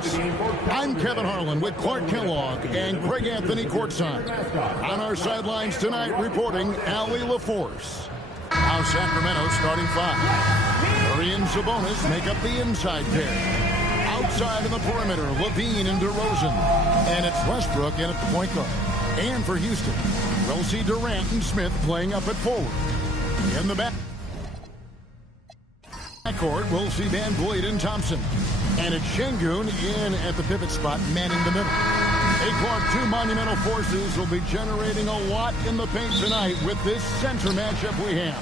Sports. I'm Kevin Harlan with Clark Kellogg and Craig Anthony courtside. On our sidelines tonight, reporting Allie LaForce. Now Sacramento starting five. Murray and Sabonis make up the inside pair. Outside in the perimeter, Levine and DeRozan. And it's Westbrook in at the point guard. And for Houston, we'll see Durant and Smith playing up at forward. In the backcourt, we'll see Van Vliet and Thompson. And it's Şengün in at the pivot spot, manning the middle. Hey, Clark, two monumental forces will be generating a lot in the paint tonight with this center matchup we have.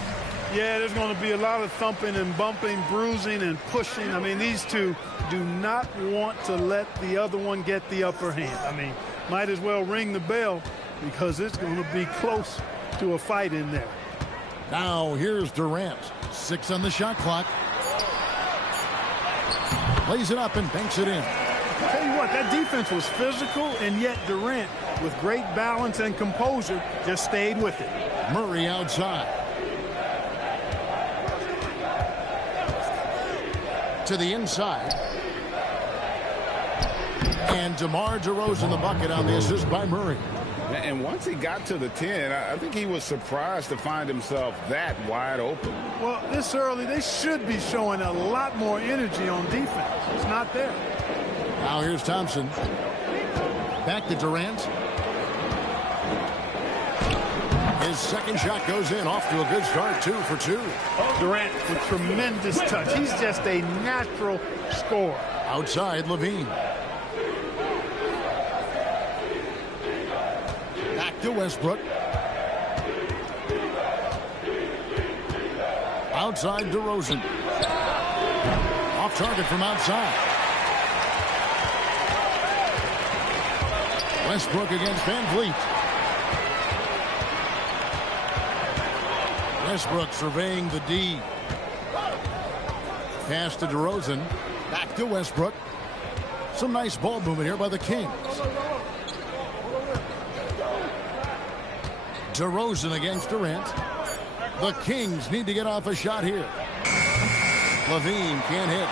Yeah, there's going to be a lot of thumping and bumping, bruising and pushing. I mean, these two do not want to let the other one get the upper hand. I mean, might as well ring the bell because it's going to be close to a fight in there. Now, here's Durant. 6 on the shot clock. Lays it up and banks it in. Tell you what, that defense was physical, and yet Durant, with great balance and composure, just stayed with it. Murray outside. To the inside. And DeMar DeRozan the bucket on the assist by Murray. And once he got to the 10, I think he was surprised to find himself that wide open. Well, this early, they should be showing a lot more energy on defense. It's not there. Now here's Thompson. Back to Durant. His second shot goes in, off to a good start, 2 for 2. Durant with tremendous touch. He's just a natural scorer. Outside, Levine. Back to Westbrook. Outside, DeRozan. Off target from outside. Westbrook against Van Vliet. Westbrook surveying the D. Pass to DeRozan. Back to Westbrook. Some nice ball movement here by the Kings. DeRozan against Durant. The Kings need to get off a shot here. Levine can't hit.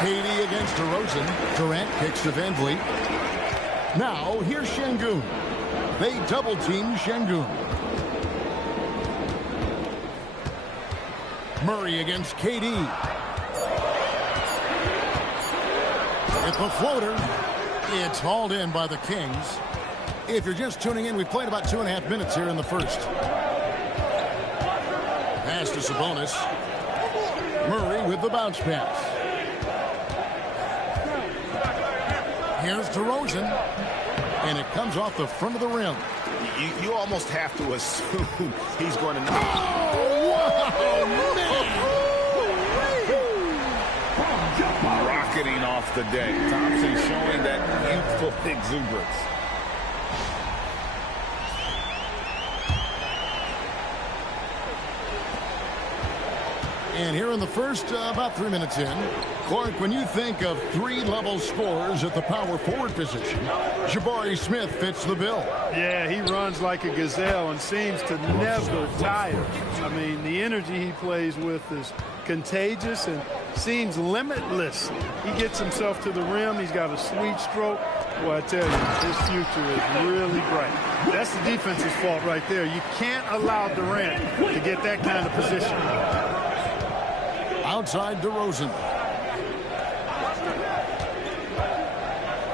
KD against DeRozan. Durant kicks to Van Vliet. Now here's Şengün. They double team Şengün. Murray against KD. With the floater. It's hauled in by the Kings. If you're just tuning in, we've played about 2.5 minutes here in the first. Pass to Sabonis. Murray with the bounce pass. Here's DeRozan. And it comes off the front of the rim. You almost have to assume he's going to... Oh, man! Rocketing off the deck. Thompson showing that youthful exuberance. And here in the first, about 3 minutes in, Clark, when you think of three-level scorers at the power forward position, Jabari Smith fits the bill. Yeah, he runs like a gazelle and seems to never tire. I mean, the energy he plays with is contagious and seems limitless. He gets himself to the rim. He's got a sweet stroke. Well, I tell you, his future is really bright. That's the defense's fault right there. You can't allow Durant to get that kind of position. Outside DeRozan.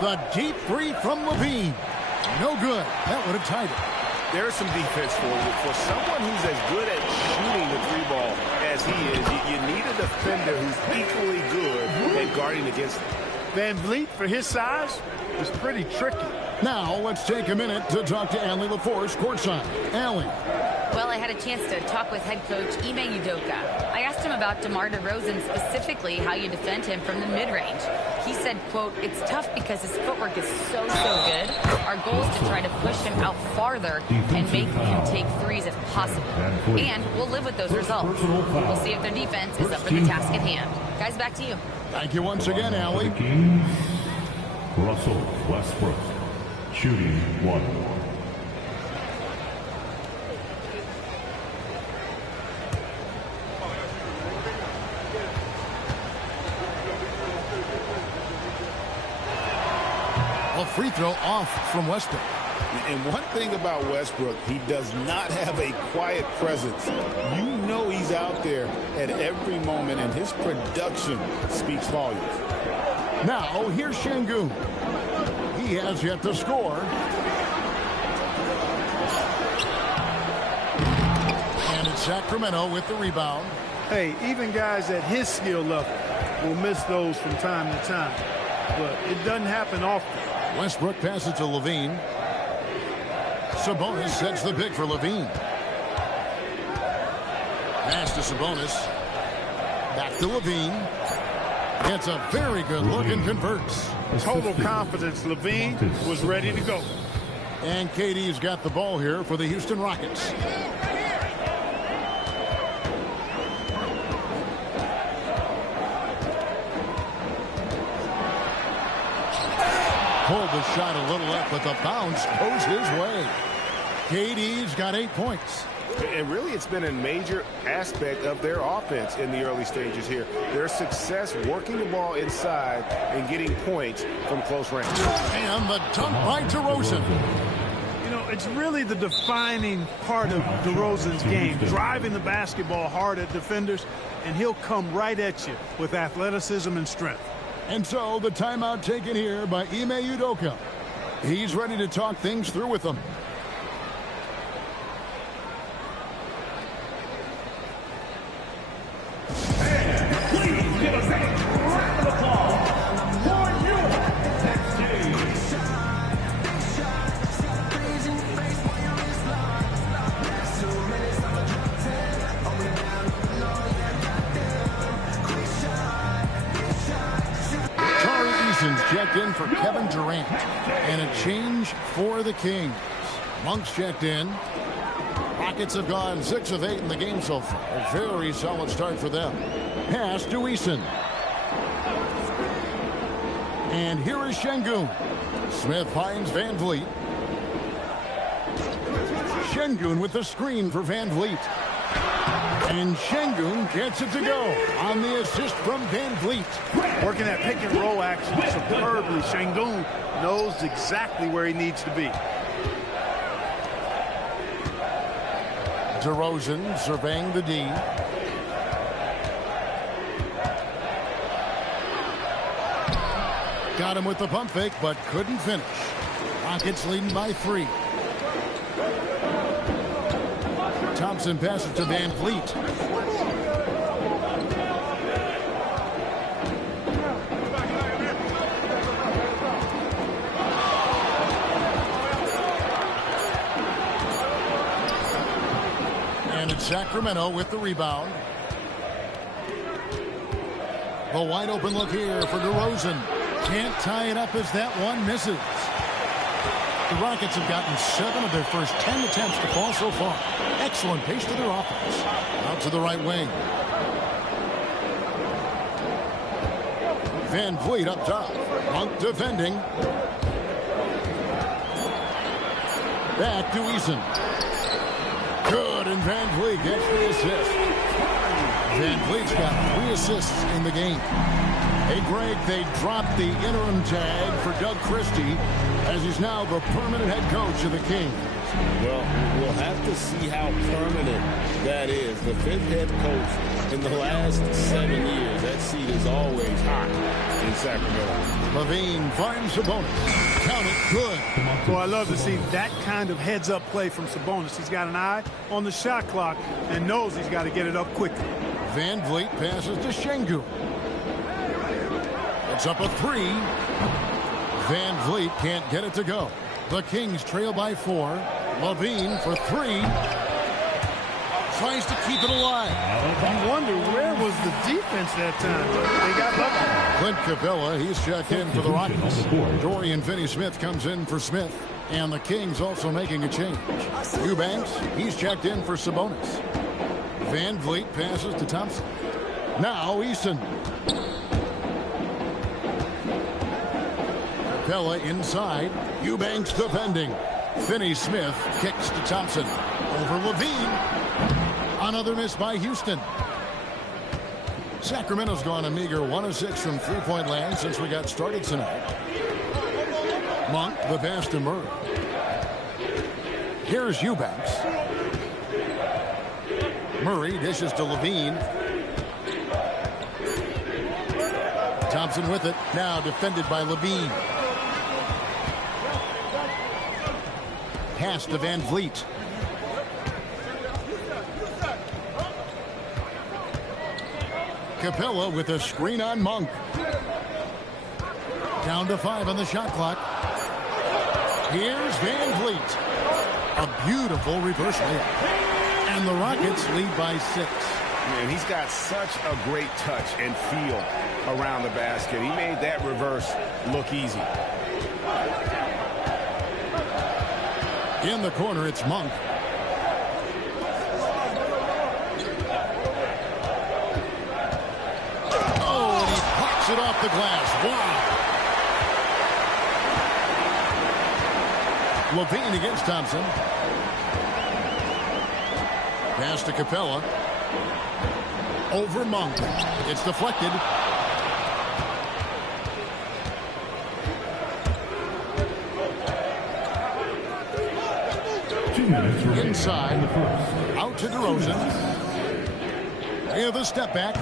The deep three from Levine. No good. That would have tied it. There's some defense for you. For someone who's as good at shooting the three ball as he is, you need a defender who's equally good at guarding against him. Van Vliet, for his size, is pretty tricky. Now, let's take a minute to talk to Allie LaForce, courtside. Allie. Well, I had a chance to talk with head coach Ime Udoka. I asked him about DeMar DeRozan, specifically how you defend him from the mid-range. He said, quote, "It's tough because his footwork is so good. Our goal is to try to push him out farther and make him take threes if possible. And we'll live with those results. We'll see if their defense is up for the task at hand." Guys, back to you. Thank you once again, Allie. Russell Westbrook, shooting 1. free throw off from Westbrook. And one thing about Westbrook, he does not have a quiet presence. You know he's out there at every moment, and his production speaks volumes. Now, here's Şengün. He has yet to score. And it's Sacramento with the rebound. Hey, even guys at his skill level will miss those from time to time. But it doesn't happen often. Westbrook passes to Levine. Sabonis sets the pick for Levine. Pass to Sabonis. Back to Levine. Gets a very good look and converts. Total confidence. Levine was ready to go. And KD's got the ball here for the Houston Rockets. Pulled the shot a little up, but the bounce goes his way. KD's got 8 points. And really, it's been a major aspect of their offense in the early stages here. Their success working the ball inside and getting points from close range. And the dunk by DeRozan. You know, it's really the defining part of DeRozan's game, driving the basketball hard at defenders, and he'll come right at you with athleticism and strength. And so the timeout taken here by Ime Udoka. He's ready to talk things through with them. Please give us a round of applause for your next game. Tari Eason's checked in for Kevin Durant. And a change for the Kings. Monk's checked in. Rockets have gone 6 of 8 in the game so far. A very solid start for them. Pass to Eason. And here is Şengün. Smith finds Van Vliet. Şengün with the screen for Van Vliet. And Şengün gets it to go on the assist from Van Vliet. Working that pick and roll action superbly. Şengün knows exactly where he needs to be. DeRozan surveying the D. Got him with the pump fake, but couldn't finish. Rockets leading by 3. Thompson passes to Van Vliet. And it's Sacramento with the rebound. The wide open look here for DeRozan. Can't tie it up as that one misses. The Rockets have gotten 7 of their first 10 attempts to fall so far. Excellent pace to their offense. Out to the right wing. Van Vliet up top. Monk defending. Back to Eason. Good, and Van Vliet gets the assist. Van Vliet's got 3 assists in the game. Hey, Greg, they dropped the interim tag for Doug Christie as he's now the permanent head coach of the Kings. Well, we'll have to see how permanent that is. The 5th head coach in the last 7 years. That seat is always hot in Sacramento. Levine finds Sabonis. Count it, good. Well, I love to see that kind of heads-up play from Sabonis. He's got an eye on the shot clock and knows he's got to get it up quickly. Van Vliet passes to Şengün. It's up a 3. Van Vliet can't get it to go. The Kings trail by 4. Levine for 3. Tries to keep it alive. I wonder where was the defense that time. They got lucky. Clint Capella, he's checked in for the Rockets. Dorian Finney-Smith comes in for Smith. And the Kings also making a change. Eubanks, he's checked in for Sabonis. Van Vliet passes to Thompson. Now Eason. Capella inside. Eubanks defending. Finney-Smith kicks to Thompson. Over Levine. Another miss by Houston. Sacramento's gone a meager 1 of 6 from three-point land since we got started tonight. Monk, the pass to Murray. Here's Eubanks. Murray dishes to Levine. Thompson with it. Now defended by Levine. Pass to Van Vliet. Capella with a screen on Monk. Down to 5 on the shot clock. Here's Van Vliet. A beautiful reverse layup. And the Rockets lead by 6. Man, he's got such a great touch and feel around the basket. He made that reverse look easy. In the corner, it's Monk. Oh, and he pops it off the glass. Wow. Levine against Thompson. Pass to Capella. Over Monk. It's deflected. Inside. Out to DeRozan. And the step back.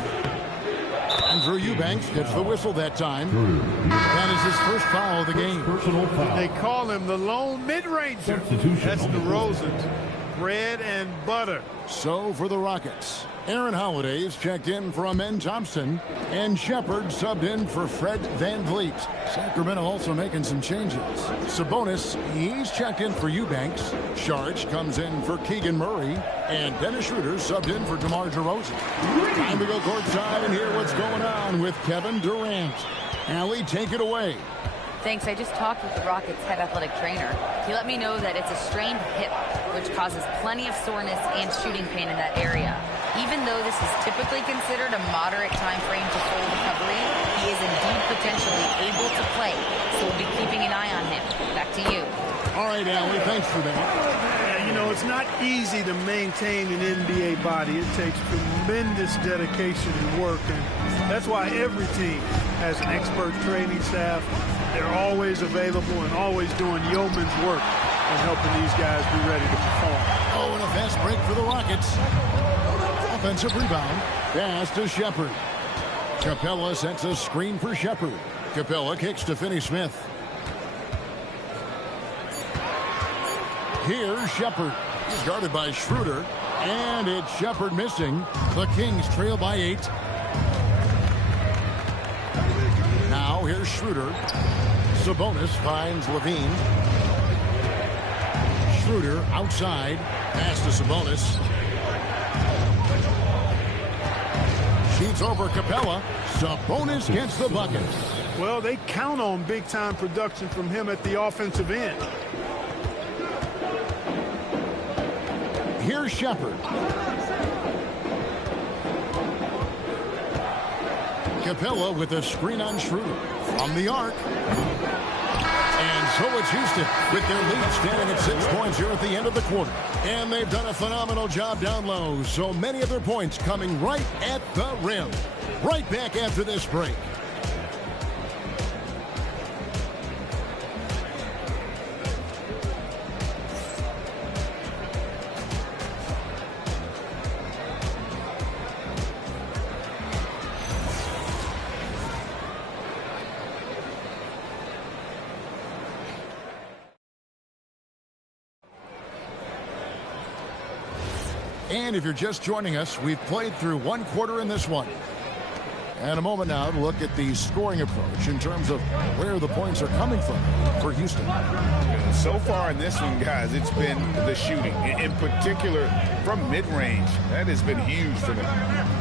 Andrew Eubanks gets the whistle that time. That is his first foul of the game. They call him the lone mid-ranger. That's DeRozan's bread and butter. So for the Rockets, Aaron Holiday's checked in for Amen Thompson, and Shepard subbed in for Fred Van Vliet. Sacramento also making some changes. Sabonis, he's checked in for Eubanks. Saric comes in for Keegan Murray, and Dennis Schroeder subbed in for DeMar DeRozan. Time to go courtside and hear what's going on with Kevin Durant. Allie, take it away. Thanks. I just talked with the Rockets' head athletic trainer. He let me know that it's a strained hip, which causes plenty of soreness and shooting pain in that area. Even though this is typically considered a moderate time frame to full recovery, he is indeed potentially able to play, so we'll be keeping an eye on him. Back to you. All right, Allie, thanks for that. You know, it's not easy to maintain an NBA body. It takes tremendous dedication and work, and that's why every team has an expert training staff. They're always available and always doing yeoman's work and helping these guys be ready to perform. Oh, and a fast break for the Rockets. Offensive rebound. Pass to Shepard. Capella sets a screen for Shepard. Capella kicks to Finney-Smith. Here's Shepard. He's guarded by Schroeder. And it's Shepard missing. The Kings trail by 8. Now here's Schroeder. Sabonis finds Levine. Schroeder outside. Pass to Sabonis. Shoots over Capella. Sabonis gets the bucket. Well, they count on big-time production from him at the offensive end. Here's Shepard. Capella with a screen on Schroeder. From the arc. And so it's Houston with their lead standing at 6 points here at the end of the quarter. And they've done a phenomenal job down low. So many of their points coming right at the rim. Right back after this break. And if you're just joining us, we've played through 1 quarter in this one. And a moment now to look at the scoring approach in terms of where the points are coming from for Houston. So far in this one, guys, it's been the shooting. In particular, from mid-range. That has been huge for them.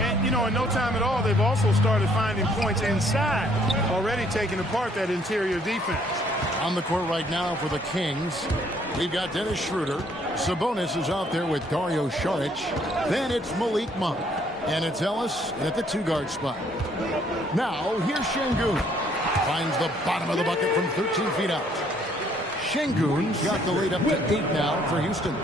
And, you know, in no time at all, they've also started finding points inside, already taking apart that interior defense. On the court right now for the Kings, we've got Dennis Schroeder. Sabonis is out there with Dario Saric. Then it's Malik Monk. And it's Ellis at the 2-guard spot. Now, here's Şengün. Finds the bottom of the bucket from 13 feet out. Şengün's got the lead up to 8 now for Houston.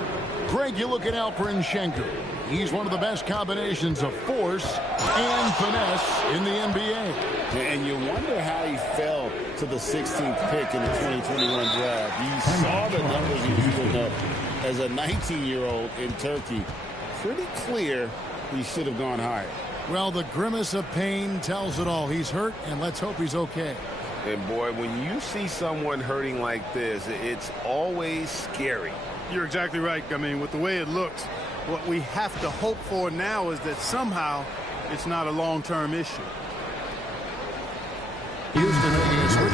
Greg, you look at Alperen Şengün. He's one of the best combinations of force and finesse in the NBA. And you wonder how he fell to the 16th pick in the 2021 draft. You saw the numbers he was putting up as a 19-year-old in Turkey. Pretty clear he should have gone higher. Well, the grimace of pain tells it all. He's hurt, and let's hope he's okay. And, boy, when you see someone hurting like this, it's always scary. You're exactly right. I mean, with the way it looks, what we have to hope for now is that somehow it's not a long-term issue. Houston making a switch.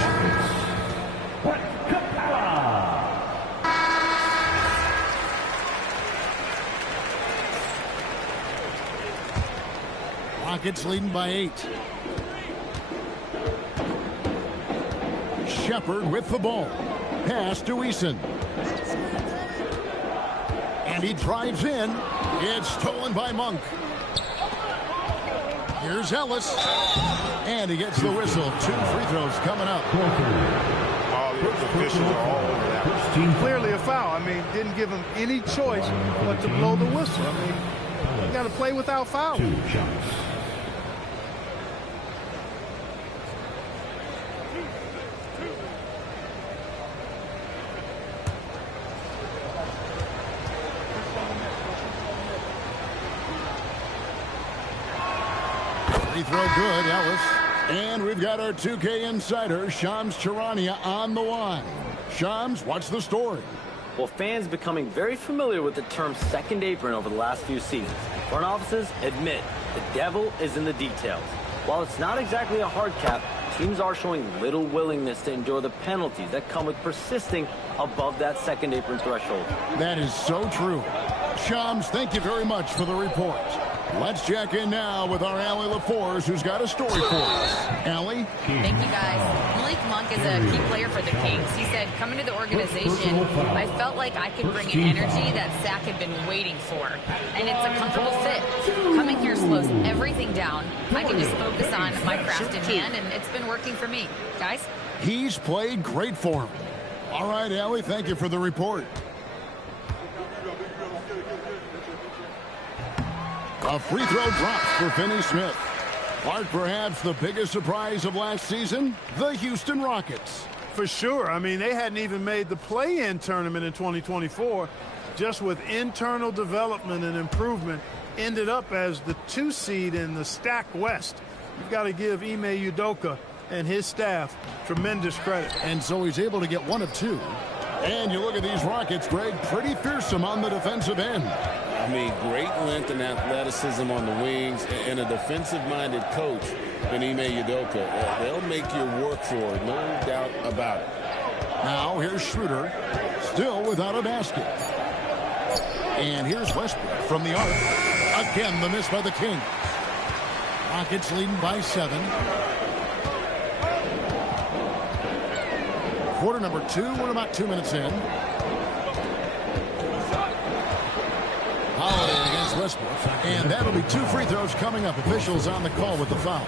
Rockets leading by 8. Shepard with the ball. Pass to Eason. And he drives in. It's stolen by Monk. Here's Ellis. And he gets the whistle. 2 free throws coming up. All the officials are all over that. Clearly a foul. I mean, didn't give him any choice but to blow the whistle. I mean, you got to play without foul. 2 shots. Free throw good, Ellis. And we've got our 2K insider, Shams Charania, on the line. Shams, what's the story? Well, fans becoming very familiar with the term second apron over the last few seasons. Front offices admit the devil is in the details. While it's not exactly a hard cap, teams are showing little willingness to endure the penalties that come with persisting above that second apron threshold. That is so true. Shams, thank you very much for the report. Let's check in now with our Allie LaForce, who's got a story for us. Allie? Thank you, guys. Malik Monk is a key player for the Kings. He said, coming to the organization, I felt like I could bring an energy that Zach had been waiting for. And it's a comfortable fit. Coming here slows everything down. I can just focus on my craft in hand, and it's been working for me. Guys? He's played great for him. All right, Allie, thank you for the report. A free throw drops for Finney Smith. Clark, perhaps the biggest surprise of last season, the Houston Rockets. For sure. I mean, they hadn't even made the play-in tournament in 2024. Just with internal development and improvement, ended up as the 2 seed in the stacked West. You've got to give Ime Udoka and his staff tremendous credit. And so he's able to get 1 of 2. And you look at these Rockets, Greg, pretty fearsome on the defensive end. I mean, great length and athleticism on the wings, and a defensive-minded coach in Ime Udoka. They'll make you work for it, no doubt about it. Now here's Schroeder, still without a basket. And here's Westbrook from the arc. Again, the miss by the Kings. Rockets leading by 7. Quarter number 2, we're about 2 minutes in. Holiday against Westbrook. And that'll be 2 free throws coming up. Officials on the call with the foul.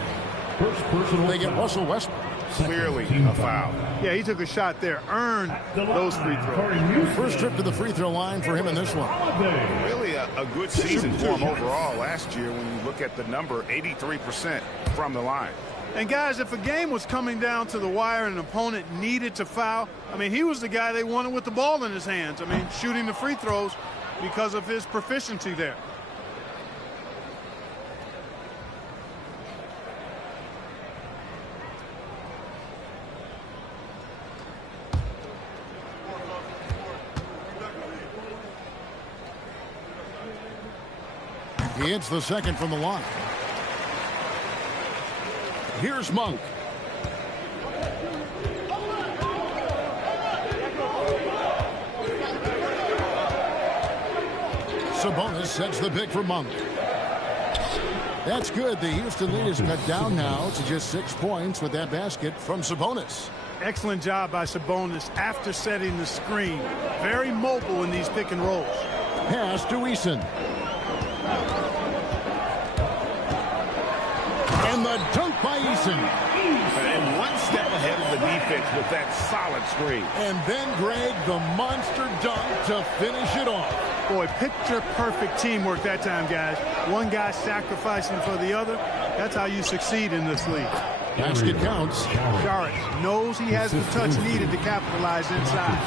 They get Russell Westbrook. Clearly a foul. Yeah, he took a shot there, earned those free throws. First trip to the free throw line for him in this one. Really a good season for him overall last year when you look at the number, 83% from the line. And, guys, if a game was coming down to the wire and an opponent needed to foul, I mean, he was the guy they wanted with the ball in his hands. I mean, shooting the free throws because of his proficiency there. He hits the second from the line. Here's Monk. Sabonis sets the pick for Monk. That's good. The Houston lead is cut down now to just 6 points with that basket from Sabonis. Excellent job by Sabonis after setting the screen. Very mobile in these pick and rolls. Pass to Eason. And the dunk by Eason. And 1 step ahead of the defense with that solid screen. And then, Greg, the monster dunk to finish it off. Boy, picture-perfect teamwork that time, guys. One guy sacrificing for the other. That's how you succeed in this league. Basket counts. Saric knows he has the touch needed to capitalize inside.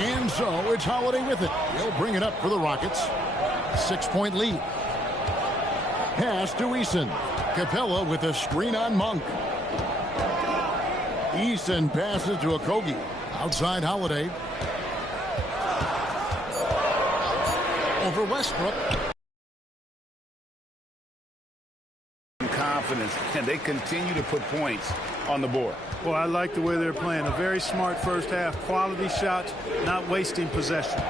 And so it's Holiday with it. He'll bring it up for the Rockets. 6-point lead. Pass to Eason. Capella with a screen on Monk. Eason passes to Okogie. Outside Holiday. Over Westbrook. Confidence, and they continue to put points on the board. Well, I like the way they're playing. A very smart first half. Quality shots, not wasting possessions.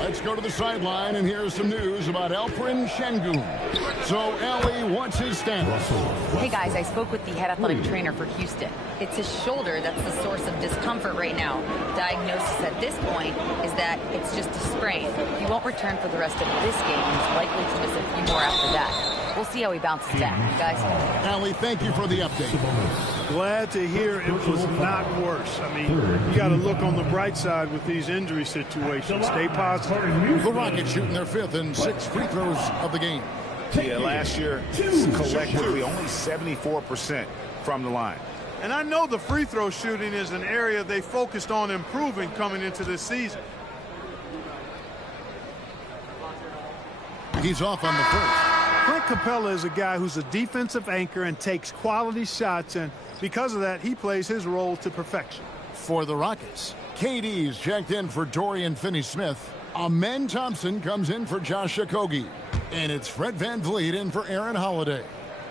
Let's go to the sideline, and here's some news about Alperen Şengün. So, Ellie, what's his status? Hey, guys, I spoke with the head athletic trainer for Houston. It's his shoulder that's the source of discomfort right now. Diagnosis at this point is that it's just a sprain. He won't return for the rest of this game, and he's likely to miss a few more after that. We'll see how he bounces back, guys. Allie, thank you for the update. Glad to hear it was not worse. I mean, you got to look on the bright side with these injury situations. Stay positive. The Rockets shooting their 5th and 6th free throws of the game. Yeah, last year, collectively, only 74% from the line. And I know the free throw shooting is an area they focused on improving coming into this season. He's off on the first. Clint Capella is a guy who's a defensive anchor and takes quality shots, and because of that, he plays his role to perfection. For the Rockets, KD's checked in for Dorian Finney-Smith. Amen Thompson comes in for Josh Okogie. And it's Fred VanVleet in for Aaron Holiday.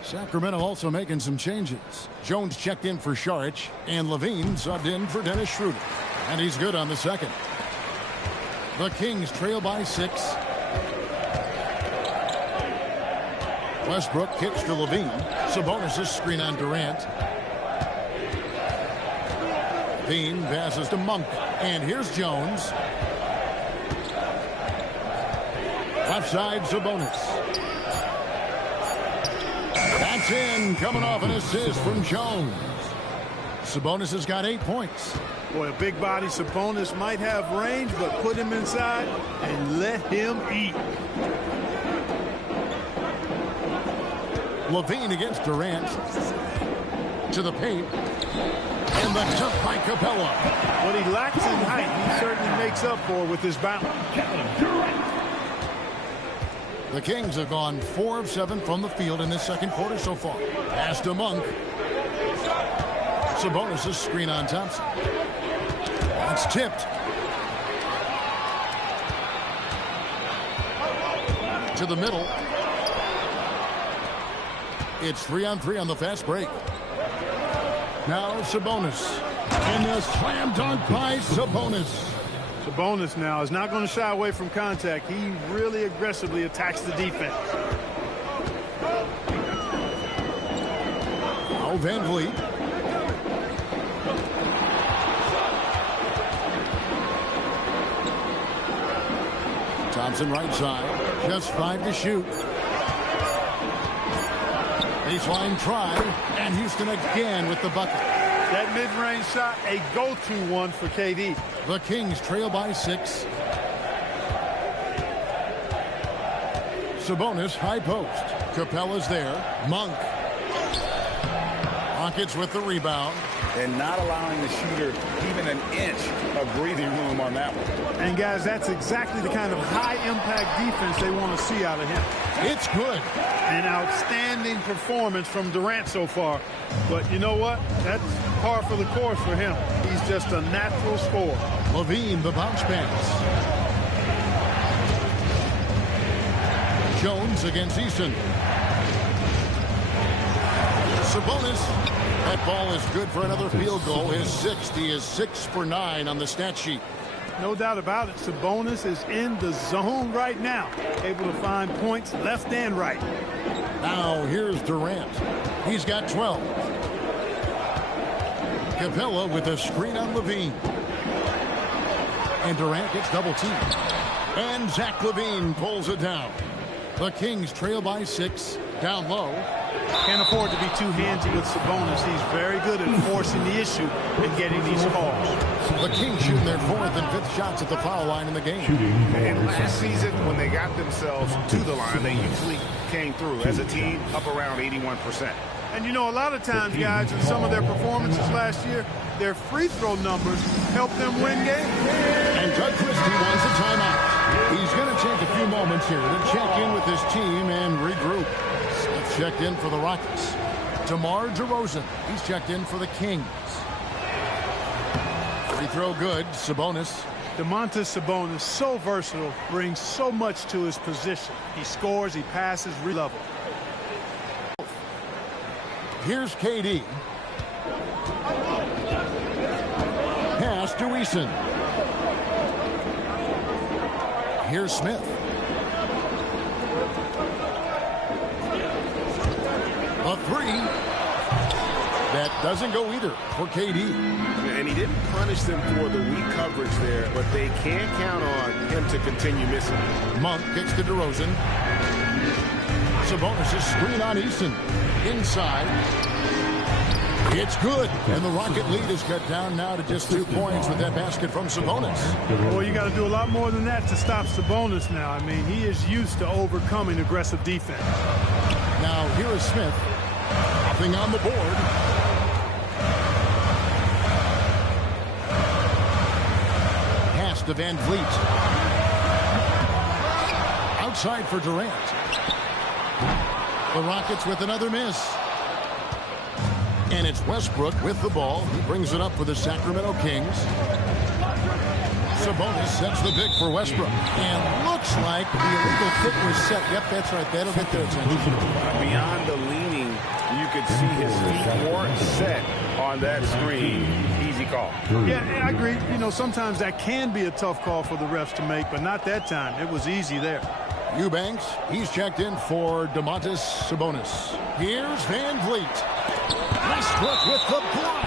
Sacramento also making some changes. Jones checked in for Saric, and Levine subbed in for Dennis Schroeder. And he's good on the second. The Kings trail by 6. Westbrook kicks to Levine. Sabonis' screen on Durant. Levine passes to Monk. And here's Jones. Left side, Sabonis. That's in. Coming off an assist from Jones. Sabonis has got 8 points. Boy, a big body Sabonis might have range, but put him inside and let him eat. Levine against Durant. To the paint. And the jump by Capella. What he lacks in height, he certainly makes up for with his bounce. The Kings have gone 4 of 7 from the field in this second quarter so far. Pass to Monk. Sabonis' screen on Thompson. It's tipped. To the middle. It's 3-on-3 on the fast break. Now Sabonis. And a slam dunk by Sabonis. Sabonis now is not going to shy away from contact. He really aggressively attacks the defense. Now VanVleet. Thompson right side. Just 5 to shoot. Baseline try, and Houston again with the bucket. That mid-range shot, a go-to one for KD. The Kings trail by 6. Sabonis high post. Capella's there. Monk. Rockets with the rebound. And not allowing the shooter even an inch of breathing room on that one. And guys, that's exactly the kind of high-impact defense they want to see out of him. It's good. An outstanding performance from Durant so far. But you know what? That's par for the course for him. He's just a natural scorer. Levine, the bounce pass. Jones against Eason. Sabonis. That ball is good for another field goal. His 6th. He is 6 for 9 on the stat sheet. No doubt about it. Sabonis is in the zone right now. Able to find points left and right. Now here's Durant. He's got 12. Capella with a screen on Levine. And Durant gets double teamed. And Zach LaVine pulls it down. The Kings trail by 6. Down low. Can't afford to be too handsy with Sabonis. He's very good at forcing the issue and getting these calls. The Kings shooting their 4th and 5th shots at the foul line in the game. And last season, when they got themselves to the line, they usually came through as a team up around 81%. And, you know, a lot of times, guys, in some of their performances last year, their free throw numbers help them win games. And Doug Christie wants a timeout. He's going to take a few moments here to check in with his team and regroup. Smith checked in for the Rockets. DeMar DeRozan, he's checked in for the Kings. Free throw good, Sabonis. Domantas Sabonis, so versatile, brings so much to his position. He scores, he passes, level. Here's KD. Pass to Eason. Here's Smith. A three. That doesn't go either for KD. And he didn't punish them for the weak coverage there, but they can't count on him to continue missing. Monk kicks to DeRozan. Sabonis' screen on Eason. Inside. It's good. And the Rocket lead is cut down now to just 2 points with that basket from Sabonis. Well, you got to do a lot more than that to stop Sabonis now. I mean, he is used to overcoming aggressive defense. Now, here is Smith. Nothing on the board. Pass to Van Vliet. Outside for Durant. The Rockets with another miss. And it's Westbrook with the ball. He brings it up for the Sacramento Kings. Sabonis sets the pick for Westbrook. And looks like the illegal kick was set. Yep, that's right. That'll get their attention. Beyond the leaning, you could see his feet weren't set on that screen. Easy call. Yeah, I agree. You know, sometimes that can be a tough call for the refs to make, but not that time. It was easy there. Eubanks, he's checked in for Domantas Sabonis. Here's Van Vliet. Westbrook with the block.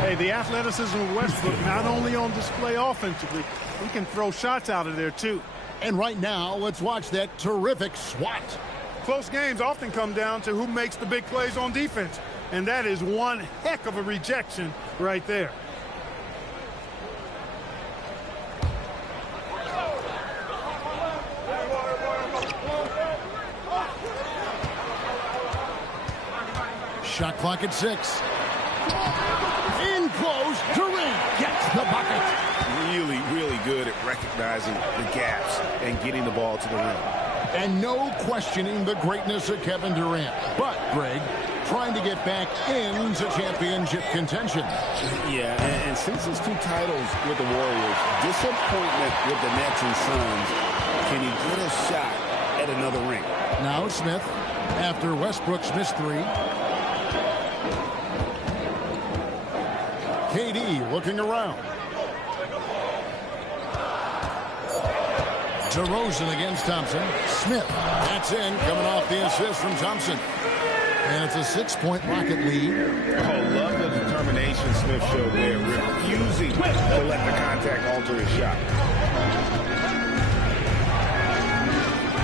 Hey, the athleticism of Westbrook not only on display offensively, he can throw shots out of there too. And right now, let's watch that terrific swat. Close games often come down to who makes the big plays on defense, and that is one heck of a rejection right there. Shot clock at 6. In close, Durant gets the bucket. Really, really good at recognizing the gaps and getting the ball to the rim. And no questioning the greatness of Kevin Durant. But, Greg, trying to get back into championship contention. Yeah, and since his 2 titles with the Warriors, disappointment with the Nets and Suns, can he get a shot at another ring? Now Smith, after Westbrook's missed 3. KD looking around. DeRozan against Thompson. Smith, that's in, coming off the assist from Thompson. And it's a 6-point Rocket lead. Oh, love the determination Smith showed there, refusing to let the contact alter his shot.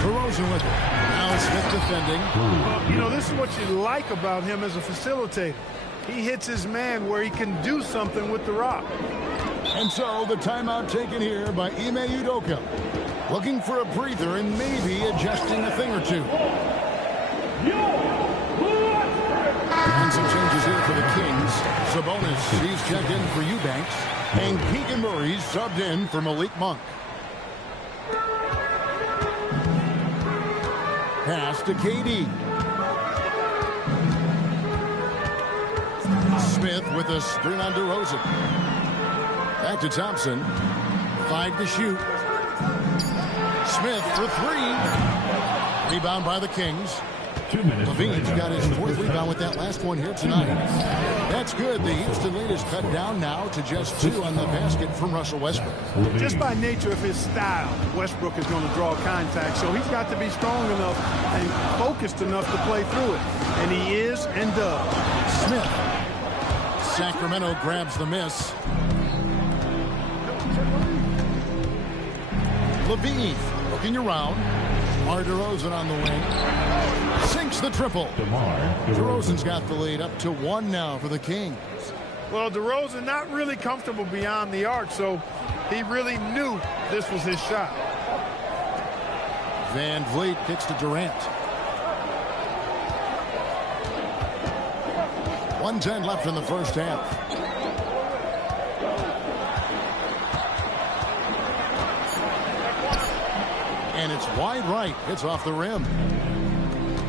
DeRozan with it. Now Smith defending. Well, you know, this is what you like about him as a facilitator. He hits his man where he can do something with the rock. And so the timeout taken here by Ime Udoka. Looking for a breather and maybe adjusting a thing or two. And some changes here for the Kings. Sabonis, he's checked in for Eubanks. And Keegan Murray's subbed in for Malik Monk. Pass to KD. Smith with a screen on DeRozan. Back to Thompson. 5 to shoot. Smith for 3. Rebound by the Kings. 2 minutes. Levine's got his 4th rebound with that last one here tonight. That's good. The Houston lead is cut down now to just 2 on the basket from Russell Westbrook. Just by nature of his style, Westbrook is going to draw contact, so he's got to be strong enough and focused enough to play through it. And he is and does. Smith. Sacramento grabs the miss. Levine looking around. DeMar DeRozan on the wing. Sinks the triple. DeRozan's got the lead up to 1 now for the Kings. Well, DeRozan not really comfortable beyond the arc, so he really knew this was his shot. Van Vliet kicks to Durant. 1:10 left in the first half. And it's wide right. It's off the rim.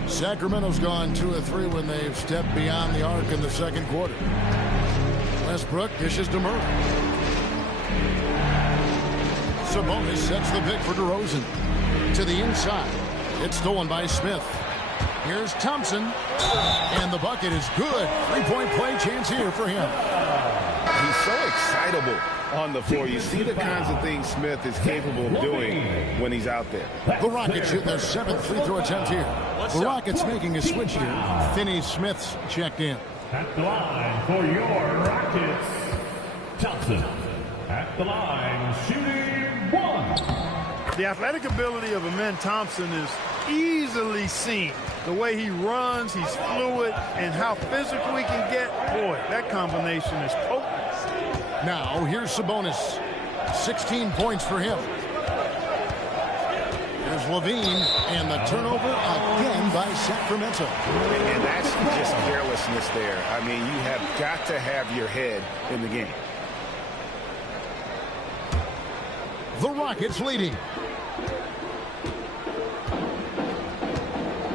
Sacramento's gone 2 of 3 when they've stepped beyond the arc in the second quarter. Westbrook dishes to Murray. Sabonis sets the pick for DeRozan. To the inside. It's stolen by Smith. Here's Thompson. And the bucket is good. 3-point play chance here for him. He's so excitable on the floor. You see the kinds of things Smith is capable of doing when he's out there. The Rockets shooting their 7th free throw attempt here. The Rockets making a switch here. Finney Smith's checked in. At the line for your Rockets, Thompson. At the line, shooting 1. The athletic ability of Amen Thompson is easily seen. The way he runs, he's fluid, and how physical he can get. Boy, that combination is potent. Now, here's Sabonis. 16 points for him. Here's Levine, and the turnover again by Sacramento. And that's just carelessness there. I mean, you have got to have your head in the game. The Rockets leading.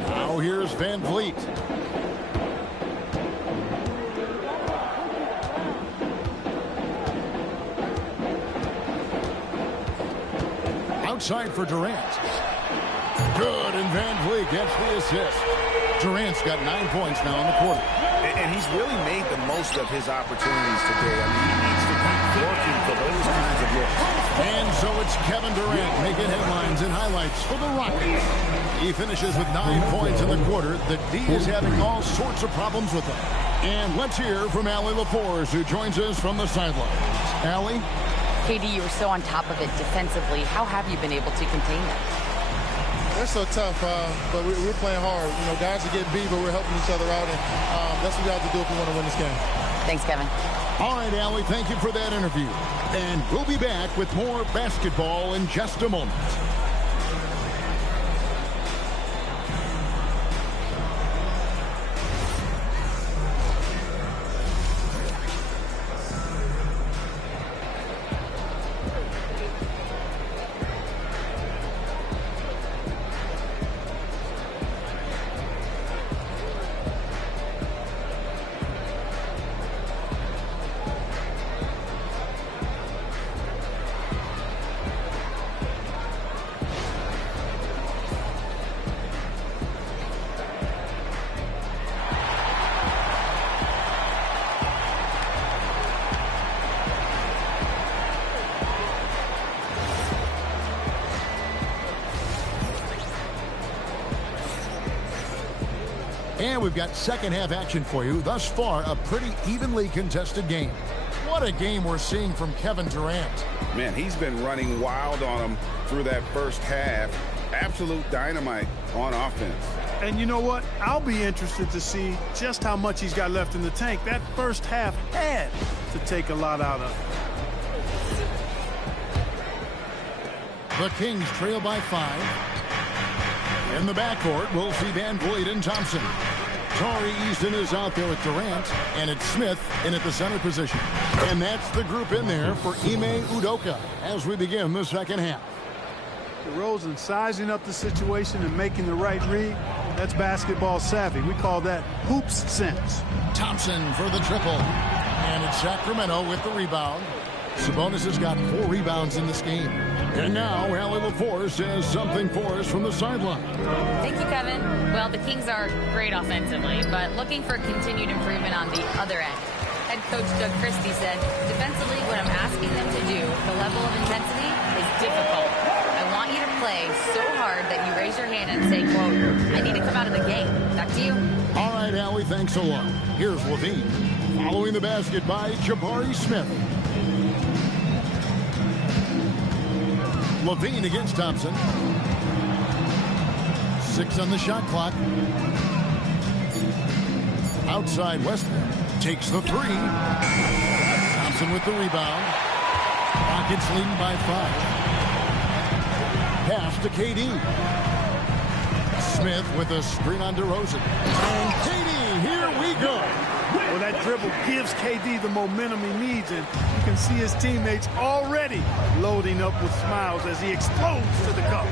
Now here's Van Vliet. Outside for Durant. Good, and Van Vliet gets the assist. Durant's got 9 points now in the quarter. And he's really made the most of his opportunities today. I mean, he needs to keep working for those kinds of looks. And so it's Kevin Durant making headlines and highlights for the Rockets. He finishes with 9 points in the quarter. The D is having all sorts of problems with him. And let's hear from Allie LaForce, who joins us from the sidelines. Allie? KD, you were so on top of it defensively. How have you been able to contain them? They're so tough, but we're playing hard. You know, guys are getting beat, but we're helping each other out, and that's what we have to do if we want to win this game. Thanks, Kevin. All right, Allie, thank you for that interview. And we'll be back with more basketball in just a moment. And we've got second half action for you. Thus far, a pretty evenly contested game. What a game we're seeing from Kevin Durant. Man, he's been running wild on him through that first half. Absolute dynamite on offense. And you know what? I'll be interested to see just how much he's got left in the tank. That first half had to take a lot out of him. The Kings trail by 5. In the backcourt, we'll see Van Vliet and Thompson. Tari Easton is out there with Durant, and it's Smith in at the center position. And that's the group in there for Ime Udoka as we begin the second half. DeRozan sizing up the situation and making the right read. That's basketball savvy. We call that hoops sense. Thompson for the triple. And it's Sacramento with the rebound. Sabonis has got 4 rebounds in this game. And now, Allie LaForce says something for us from the sideline. Thank you, Kevin. Well, the Kings are great offensively, but looking for continued improvement on the other end. Head coach Doug Christie said, defensively, what I'm asking them to do, the level of intensity, is difficult. I want you to play so hard that you raise your hand and say, quote, I need to come out of the game. Back to you. All right, Allie, thanks a lot. Here's Levine. Following the basket by Jabari Smith. Levine against Thompson. 6 on the shot clock. Outside Westbrook takes the 3. Thompson with the rebound. Rockets leading by 5. Pass to KD. Smith with a screen on DeRozan. And KD, here we go. Well, that that dribble gives KD the momentum he needs, and you can see his teammates already loading up with smiles as he explodes to the cup.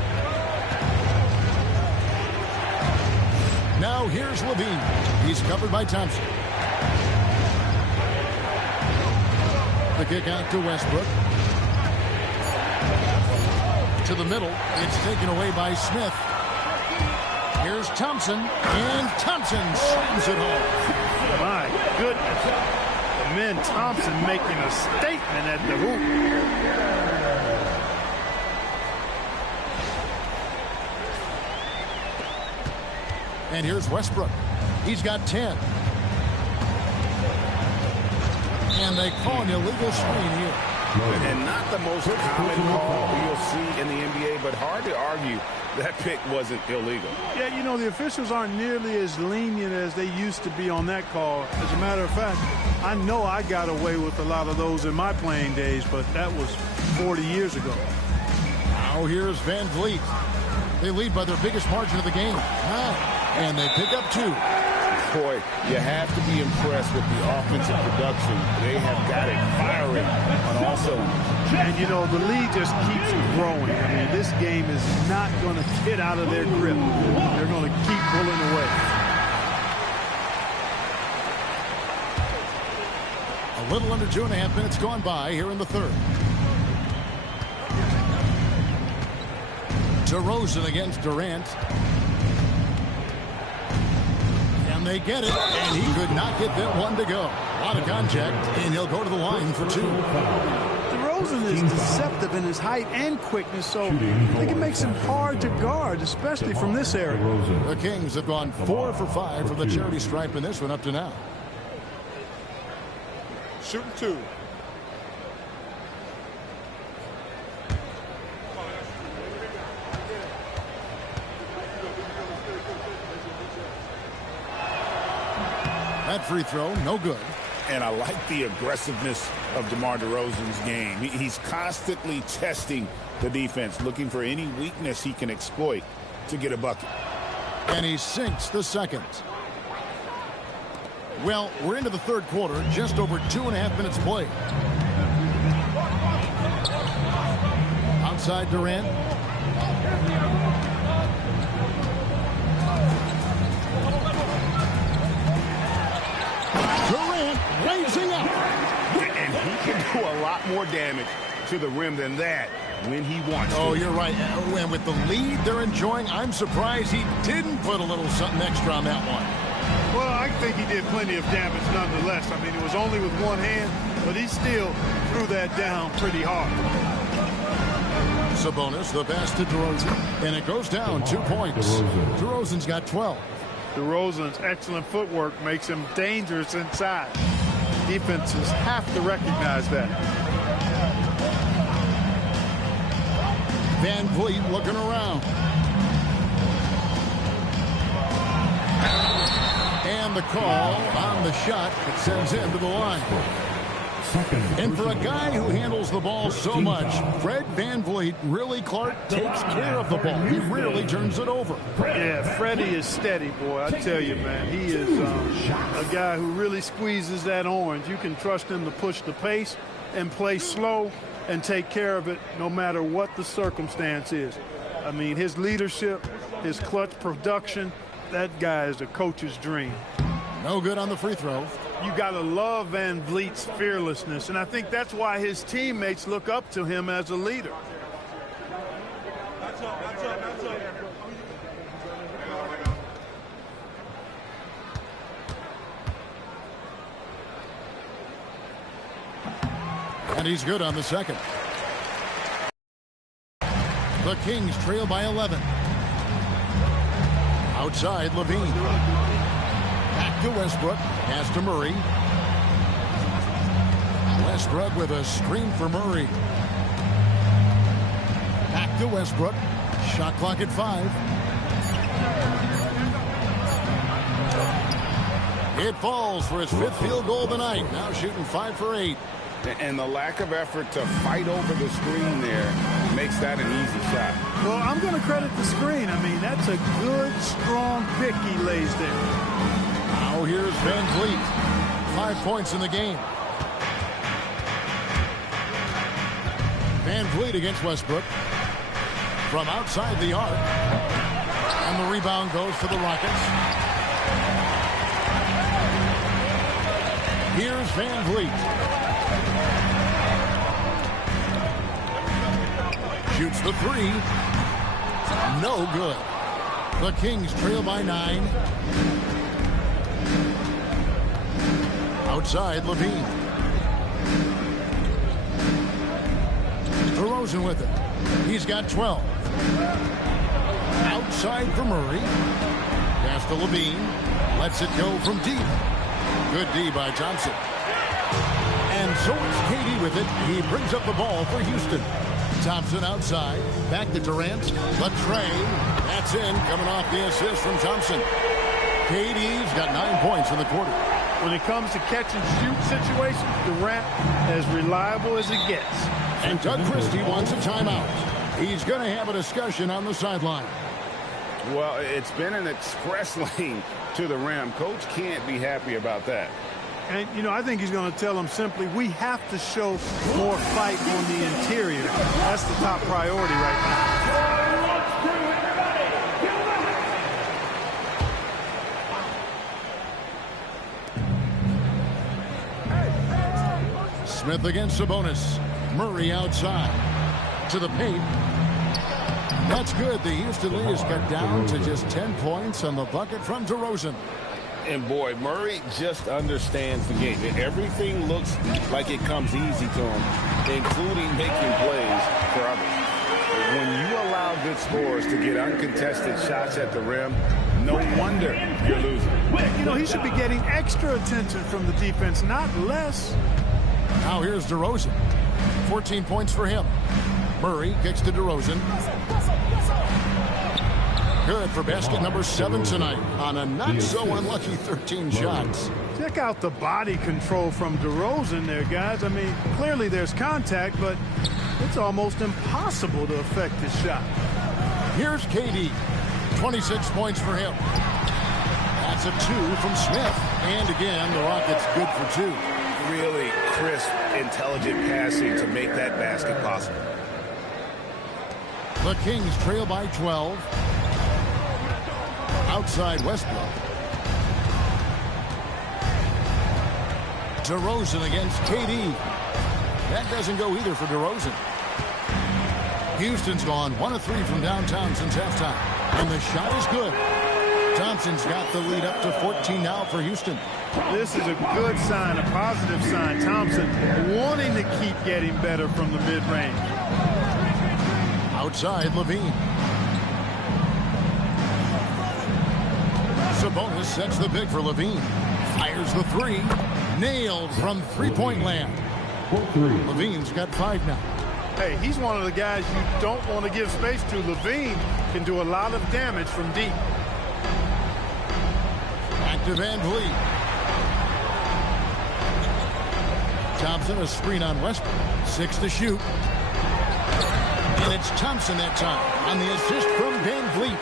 Now here's Levine. He's covered by Thompson. The kick out to Westbrook. To the middle. It's taken away by Smith. Here's Thompson, and Thompson slams it home. My goodness. The men Thompson making a statement at the hoop. And here's Westbrook. He's got 10. And they call an illegal screen here. And not the most common call you'll see in the NBA, but hard to argue that pick wasn't illegal. Yeah, you know, the officials aren't nearly as lenient as they used to be on that call. As a matter of fact, I know I got away with a lot of those in my playing days, but that was 40 years ago. Now here's Van Vliet. They lead by their biggest margin of the game. And they pick up 2. Boy, you have to be impressed with the offensive production. They have got it firing on all cylinders. And, you know, the lead just keeps growing. I mean, this game is not going to get out of their grip. They're going to keep pulling away. A little under 2.5 minutes gone by here in the third. DeRozan against Durant. And they get it, and he could not get that one to go. A lot of contact, and he'll go to the line for 2. DeRozan is deceptive in his height and quickness, so I think it makes him hard to guard, especially from this area. The Kings have gone 4 for 5 from the charity stripe in this one up to now. Shooting 2. That free throw, no good. And I like the aggressiveness of DeMar DeRozan's game. He's constantly testing the defense, looking for any weakness he can exploit to get a bucket. And he sinks the second. Well, we're into the third quarter, just over 2.5 minutes played. Outside Durant. Durant raising up. And he can do a lot more damage to the rim than that when he wants to. Oh, you're right. And with the lead they're enjoying, I'm surprised he didn't put a little something extra on that one. Well, I think he did plenty of damage nonetheless. I mean, it was only with one hand, but he still threw that down pretty hard. Sabonis, the pass to DeRozan, and it goes down 2 points. DeRozan's got 12. DeRozan's excellent footwork makes him dangerous inside. Defenses have to recognize that. Van Vliet looking around. And the call on the shot that sends him to the line. And for a guy who handles the ball so much, Fred VanVleet really, Clark, takes care of the ball. He rarely turns it over. Yeah, Freddie is steady, boy. I tell you, man. He is a guy who really squeezes that orange. You can trust him to push the pace and play slow and take care of it no matter what the circumstance is. I mean, his leadership, his clutch production, that guy is a coach's dream. No good on the free throw. You got to love Van Vliet's fearlessness, and I think that's why his teammates look up to him as a leader. And he's good on the second. The Kings trail by 11. Outside, Levine. Back to Westbrook. Pass to Murray. Westbrook with a screen for Murray. Back to Westbrook. Shot clock at 5. It falls for his 5th field goal of the night. Now shooting 5 for 8. And the lack of effort to fight over the screen there makes that an easy shot. Well, I'm going to credit the screen. I mean, that's a good, strong pick he lays there. Now here's Van Vliet. 5 points in the game. Van Vliet against Westbrook. From outside the arc. And the rebound goes to the Rockets. Here's Van Vliet. Shoots the three. No good. The Kings trail by 9. Outside, Levine. DeRozan with it. He's got 12. Outside for Murray. Pass to Levine. Lets it go from deep. Good D by Thompson. And so it's KD with it. He brings up the ball for Houston. Thompson outside. Back to Durant. The tray. That's in. Coming off the assist from Thompson. KD's got 9 points in the quarter. When it comes to catch and shoot situations, Durant as reliable as it gets. And Doug Christie wants a timeout. He's going to have a discussion on the sideline. Well, it's been an express lane to the rim. Coach can't be happy about that. And, you know, I think he's going to tell them simply, we have to show more fight on the interior. That's the top priority right now. Smith against Sabonis. Murray outside. To the paint. That's good. The Houston lead is cut down to just 10 points on the bucket from DeRozan. And boy, Murray just understands the game. Everything looks like it comes easy to him, including making plays for others. When you allow good scorers to get uncontested shots at the rim, no wonder you're losing. You know, he should be getting extra attention from the defense, not less. Now here's DeRozan. 14 points for him. Murray kicks to DeRozan. Good for basket number 7 tonight on a not-so-unlucky 13 shots. Check out the body control from DeRozan there, guys. I mean, clearly there's contact, but it's almost impossible to affect his shot. Here's KD. 26 points for him. That's a 2 from Smith. And again, the Rockets good for 2. Really crisp, intelligent passing to make that basket possible. The Kings trail by 12. Outside Westbrook. DeRozan against KD. That doesn't go either for DeRozan. Houston's gone 1 of 3 from downtown since halftime. And the shot is good. Thompson's got the lead up to 14 now for Houston. This is a good sign, a positive sign. Thompson wanting to keep getting better from the mid-range. Outside, Levine. Sabonis sets the big for Levine. Fires the 3. Nailed from three-point land. Levine's got 5 now. Hey, he's one of the guys you don't want to give space to. Levine can do a lot of damage from deep. Back to Van Vliet. Thompson, a screen on Westbrook. 6 to shoot. And it's Thompson that time on the assist from Van Vliet.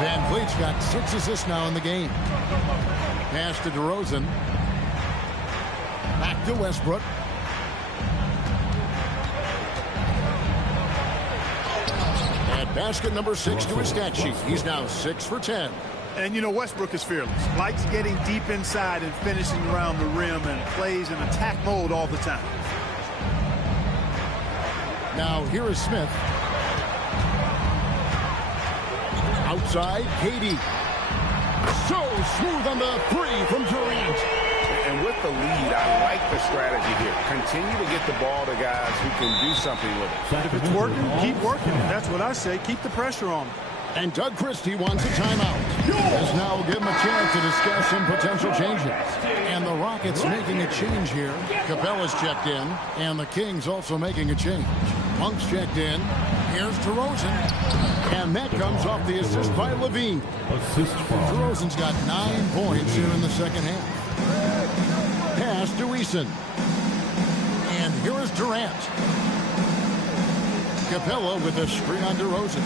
Van Vliet's got 6 assists now in the game. Pass to DeRozan. Back to Westbrook. And basket number 6 to his stat sheet. He's now 6 for 10. And, you know, Westbrook is fearless. Likes getting deep inside and finishing around the rim and plays in attack mode all the time. Now, here is Smith. Outside, KD. So smooth on the 3 from Durant. And with the lead, I like the strategy here. Continue to get the ball to guys who can do something with it. If it's working, keep working. That's what I say. Keep the pressure on them. And Doug Christie wants a timeout. This now will give him a chance to discuss some potential changes. And the Rockets making a change here. Capella's checked in, and the Kings also making a change. Monk's checked in. Here's DeRozan. And that comes off the assist by Levine. DeRozan's got 9 points here in the second half. Pass to Eason. And here is Durant. Capella with a screen on DeRozan.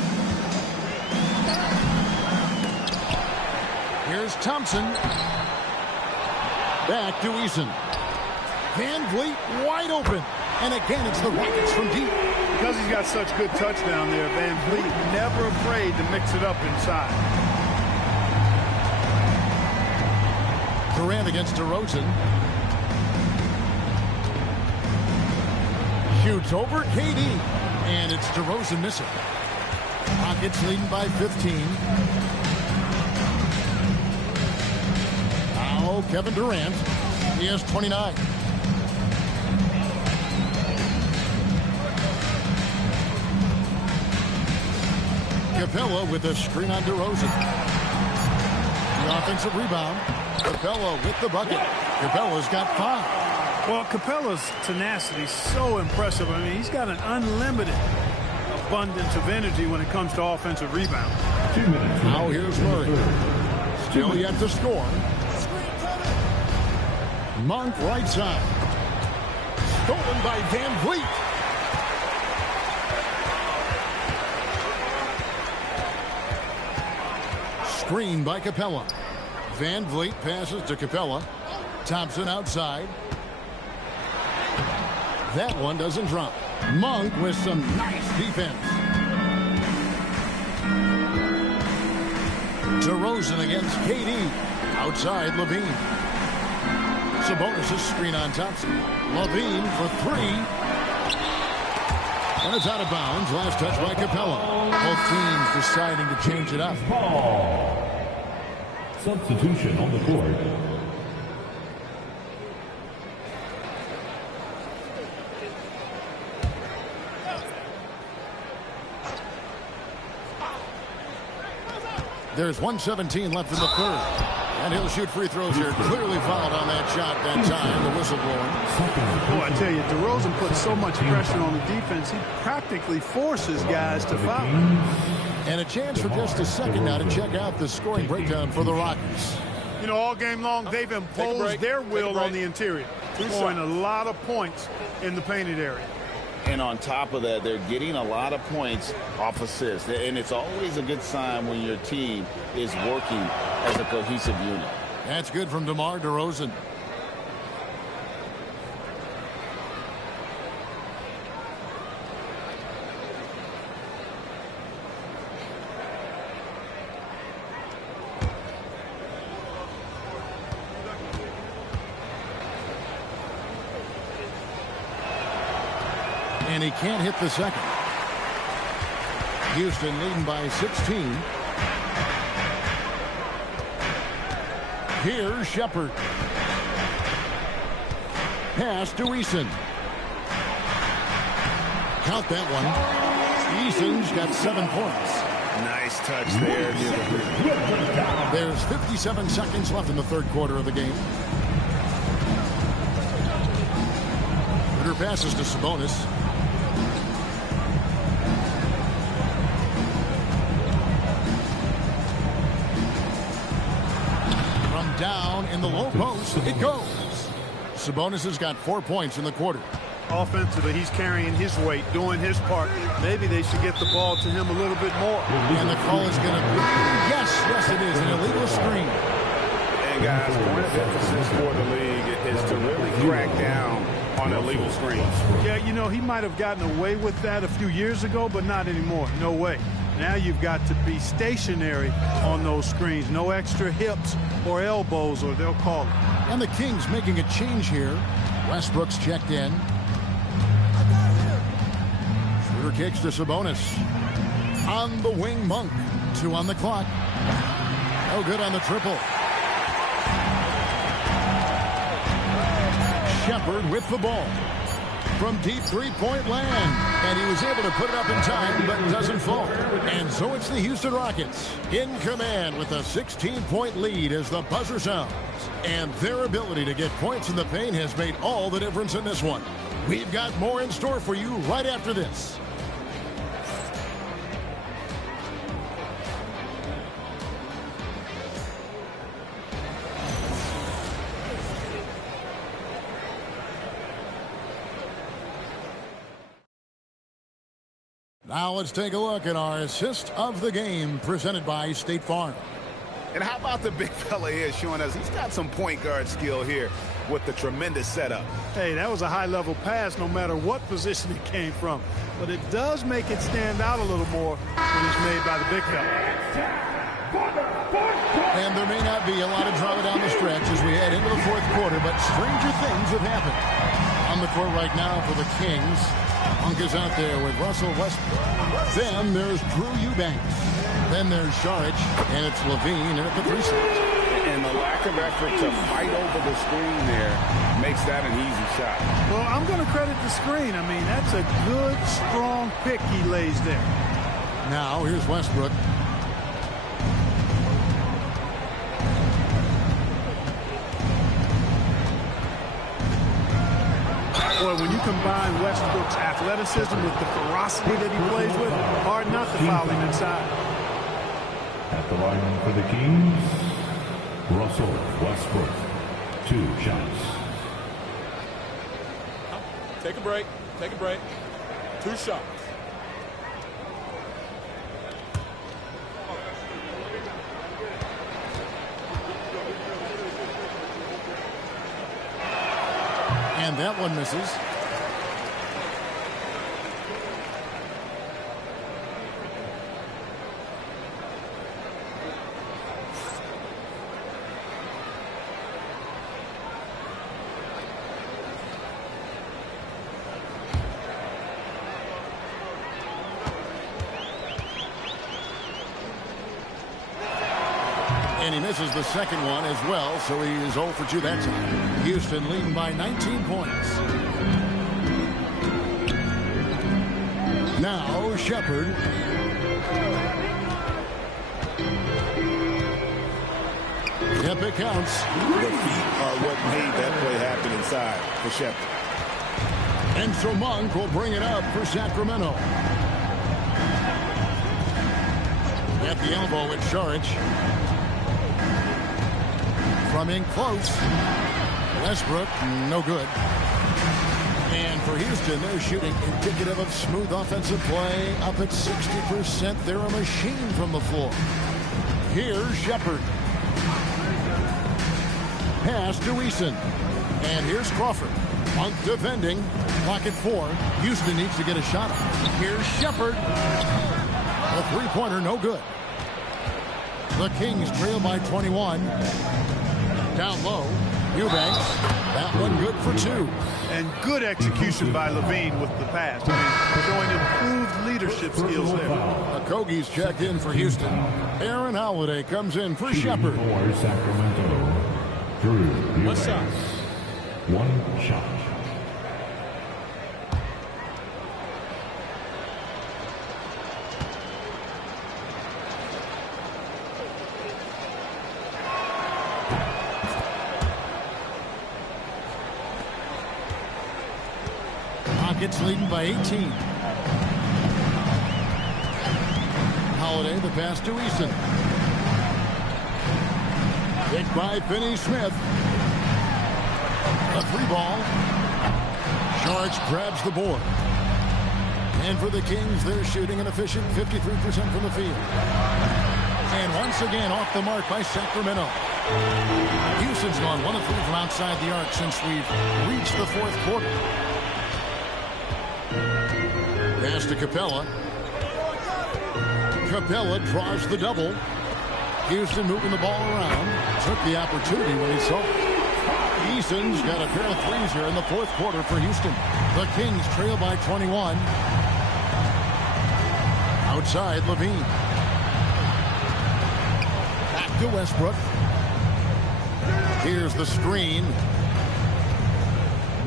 Here's Thompson. Back to Eason. Van Vliet wide open. And again, it's the Rockets from deep. Because he's got such good touch down there, Van Vliet never afraid to mix it up inside. Durant against DeRozan. Shoots over KD. And it's DeRozan missing. Rockets leading by 15. Now Kevin Durant. He has 29. Capella with a screen on DeRozan. The offensive rebound. Capella with the bucket. Capella's got 5. Well, Capella's tenacity is so impressive. I mean, he's got an unlimited abundance of energy when it comes to offensive rebound. 2 minutes. Now here's Murray. Still yet to score. Monk right side. Stolen by Van Vliet. Screen by Capella. Van Vliet passes to Capella. Thompson outside. That one doesn't drop. Monk with some nice defense. DeRozan against KD. Outside Levine. Sabonis' screen on Thompson. Levine for 3. And it's out of bounds. Last touch by Capella. Both teams deciding to change it up. Ball. Substitution on the court. There's 1:17 left in the third. And he'll shoot free throws here. Clearly fouled on that shot that time. The whistle blowing. Boy, I tell you, DeRozan puts so much pressure on the defense, he practically forces guys to foul. And a chance for just a second now to check out the scoring breakdown for the Rockets. You know, all game long, they've imposed their will on the interior, scoring a lot of points in the painted area. And on top of that, they're getting a lot of points off assists. And it's always a good sign when your team is working as a cohesive unit. That's good from DeMar DeRozan. And he can't hit the second. Houston leading by 16. Here's Shepard. Pass to Eason. Count that one. Eason's got 7 points. Nice touch there near the rim. There's 57 seconds left in the third quarter of the game. Ritter passes to Sabonis. Down in the low post, it goes. Sabonis has got 4 points in the quarter. Offensively, he's carrying his weight, doing his part. Maybe they should get the ball to him a little bit more. And the call is going to be, yes, it is, an illegal screen. And guys, point of emphasis for the league is to really crack down on illegal screens. Yeah, you know, he might have gotten away with that a few years ago, but not anymore. No way. Now you've got to be stationary on those screens. No extra hips or elbows, or they'll call it. And the Kings making a change here. Westbrook's checked in. Schroeder kicks to Sabonis. On the wing, Monk. 2 on the clock. No good on the triple. Shepard with the ball. From deep three-point land. And he was able to put it up in time, but doesn't fall. And so it's the Houston Rockets in command with a 16-point lead as the buzzer sounds. And their ability to get points in the paint has made all the difference in this one. We've got more in store for you right after this. Now let's take a look at our assist of the game presented by State Farm. And how about the big fella here showing us he's got some point guard skill here with the tremendous setup. Hey, that was a high-level pass no matter what position it came from. But it does make it stand out a little more when it's made by the big fella. And there may not be a lot of drama down the stretch as we head into the fourth quarter, but stranger things have happened. On the court right now for the Kings, Monk is out there with Russell Westbrook. Then there's Drew Eubanks. Then there's Saric, and it's Levine in at the 3 slot. And the lack of effort to fight over the screen there makes that an easy shot. Well, I'm going to credit the screen. I mean, that's a good, strong pick he lays there. Now, here's Westbrook. Boy, when you combine Westbrook's athleticism with the ferocity that he plays with, hard not to foul him inside. At the line for the Kings, Russell Westbrook. 2 shots. Take a break. Take a break. 2 shots. And that one misses. And he misses the second one as well, so he is 0 for 2 that time. Houston leading by 19 points. Now Shepard. Yep, it counts. The feet are what made that play happen inside for Shepard. And so Monk will bring it up for Sacramento. At the elbow with Saric. From in close. Westbrook, no good. And for Houston, they're shooting indicative of smooth offensive play. Up at 60%. They're a machine from the floor. Here's Shepard. Pass to Eason. And here's Crawford. Monk defending. Clock at 4. Houston needs to get a shot up. Here's Shepard. A three-pointer, no good. The Kings trail by 21. Down low, Eubanks. That one good for 2. And good execution by Levine with the pass. I mean, showing improved leadership skills there. Okogie's checked in for Houston. Aaron Holiday comes in for Shepard. For Sacramento, Drew Eubanks. 1 shot. Rockets leading by 18. Holiday, the pass to Eason. Picked by Finney-Smith. A 3-ball. Saric grabs the board. And for the Kings, they're shooting an efficient 53% from the field. And once again, off the mark by Sacramento. Houston's gone 1 of 3 from outside the arc since we've reached the fourth quarter. Pass to Capella. Capella draws the double. Houston moving the ball around. Took the opportunity when he saw it. Eason's got a pair of threes here in the fourth quarter for Houston. The Kings trail by 21. Outside, Levine. Back to Westbrook. Here's the screen.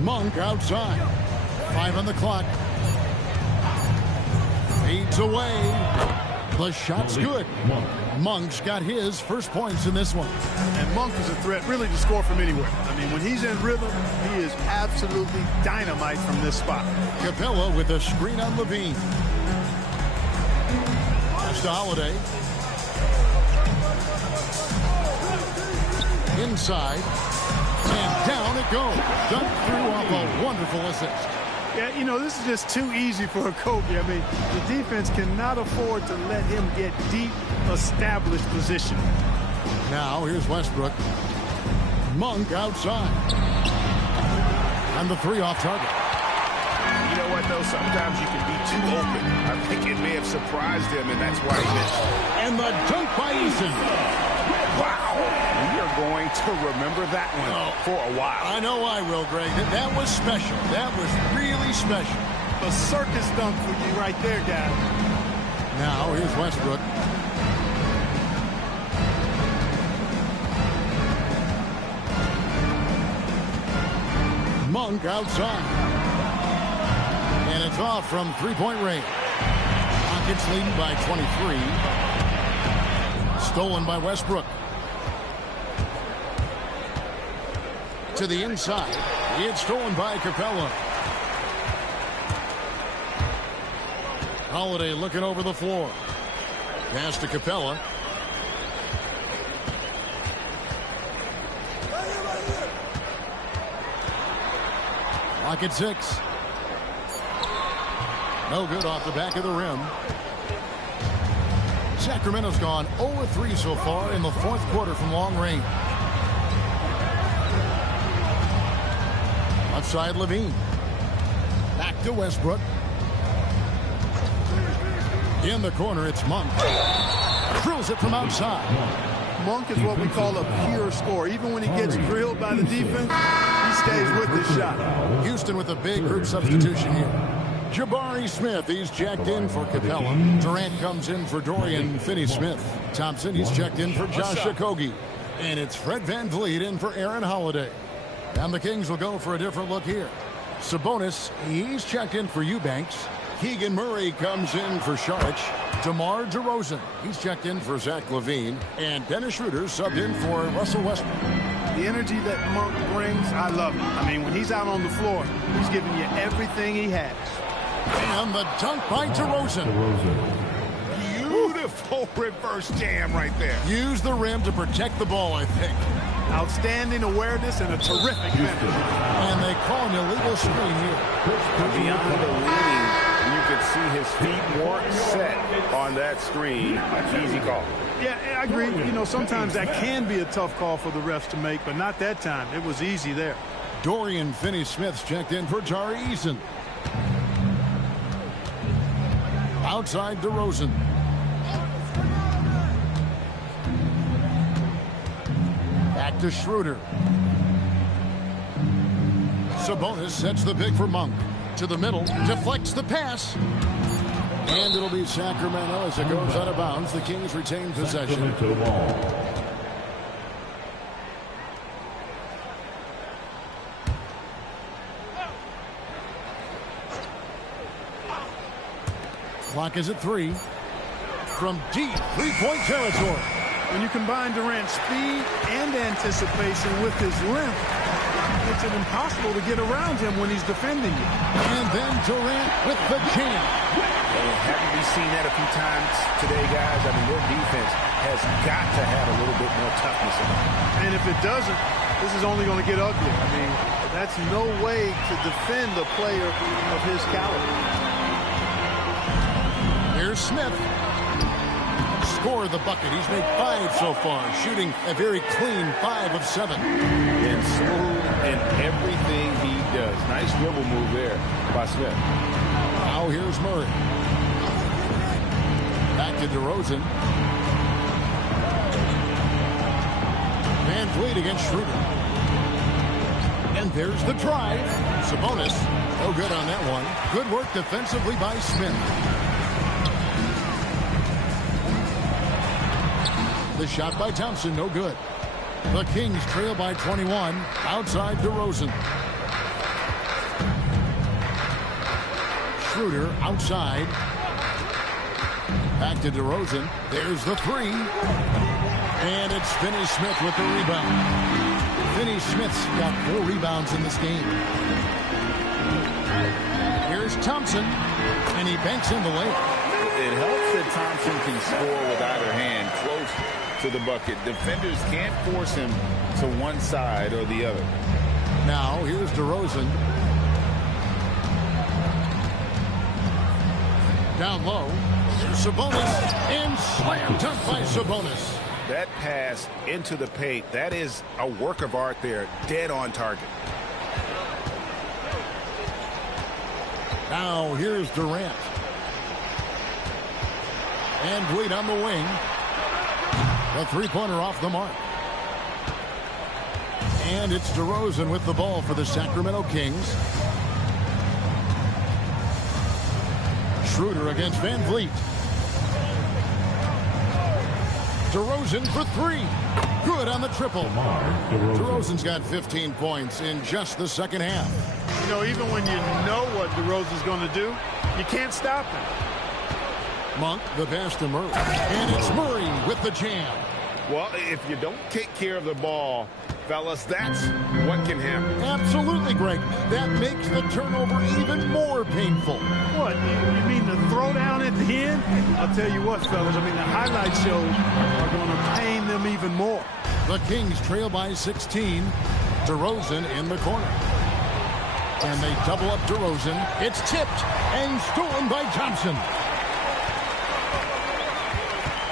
Monk outside. 5 on the clock. Fades away. The shot's good. Monk's got his first points in this one. And Monk is a threat really to score from anywhere. I mean, when he's in rhythm, he is absolutely dynamite from this spot. Capella with a screen on Levine. Pass to Holiday. Inside. And down it goes. Dunked through off a wonderful assist. Yeah, you know, this is just too easy for Kobe. I mean, the defense cannot afford to let him get deep, established position. Now here's Westbrook. Monk outside. And the three off target. You know what, though? Sometimes you can be too open. I think it may have surprised him, and that's why he missed. And the dunk by Eason. Wow. We are going to remember that one for a while. I know I will, Greg. That was special. That was really special. A circus dunk for you right there, guys. Now here's Westbrook. Monk outside. And it's off from three-point range. Rockets leading by 23. Stolen by Westbrook. To the inside. It's stolen by Capella. Holiday looking over the floor. Pass to Capella. Clock at 6. No good off the back of the rim. Sacramento's gone 0-3 so far in the fourth quarter from long range. Outside Levine. Back to Westbrook. In the corner, it's Monk. Drills it from outside. Monk is what we call a pure scorer. Even when he gets drilled by the defense, he stays with his shot. Houston with a big group substitution here. Jabari Smith, he's checked in for Capella. Durant comes in for Dorian Finney-Smith. Thompson, he's checked in for Josh Okogie. And it's Fred VanVleet in for Aaron Holiday. And the Kings will go for a different look here. Sabonis, he's checked in for Eubanks. Keegan Murray comes in for Saric. DeMar DeRozan, he's checked in for Zach LaVine. And Dennis Schroeder subbed in for Russell Westbrook. The energy that Monk brings, I love it. I mean, when he's out on the floor, he's giving you everything he has. And the dunk by DeRozan. Beautiful reverse jam right there. Use the rim to protect the ball, I think. Outstanding awareness and a terrific finish. And they call an illegal screen here. Beyond the leaning, you could see his feet weren't set on that screen. Easy call. Yeah, I agree. You know, sometimes that can be a tough call for the refs to make, but not that time. It was easy there. Dorian Finney-Smith's checked in for Tari Eason. Outside DeRozan. Back to Schroeder. Sabonis sets the pick for Monk. To the middle, deflects the pass. And it'll be Sacramento as it goes out of bounds. The Kings retain possession. Clock is at 3. From deep three-point territory. When you combine Durant's speed and anticipation with his length, it's impossible to get around him when he's defending you. And then Durant with the jam. Haven't we seen that a few times today, guys? I mean, their defense has got to have a little bit more toughness in it. And if it doesn't, this is only going to get ugly. I mean, that's no way to defend a player of his caliber. Here's Smith. Score the bucket. He's made 5 so far, shooting a very clean 5 of 7. And smooth in everything he does. Nice dribble move there by Smith. Now here's Murray. Back to DeRozan. VanVleet against Schroeder. And there's the drive. Sabonis, no good on that one. Good work defensively by Smith. The shot by Thompson, no good. The Kings trail by 21. Outside DeRozan. Schroeder outside. Back to DeRozan. There's the 3. And it's Finney-Smith with the rebound. Finney-Smith's got 4 rebounds in this game. Here's Thompson. And he banks in the layup. It helps that Thompson can score with either hand close to the bucket. Defenders can't force him to one side or the other. Now here's DeRozan. Down low. Here's Sabonis. And slam dunk by Sabonis. That pass into the paint, that is a work of art there, dead on target. Now here's Durant. And Vliet on the wing. The three-pointer off the mark. And it's DeRozan with the ball for the Sacramento Kings. Schroeder against Van Vliet. DeRozan for three. Good on the triple. DeRozan's got 15 points in just the second half. You know, even when you know what DeRozan's going to do, you can't stop him. Monk, the pass to Murray. And it's Murray with the jam. Well, if you don't take care of the ball, fellas, that's what can happen. Absolutely, Greg. That makes the turnover even more painful. What? You mean the throwdown at the end? I'll tell you what, fellas. I mean, the highlight shows are going to pain them even more. The Kings trail by 16. DeRozan in the corner. And they double up DeRozan. It's tipped and stolen by Thompson.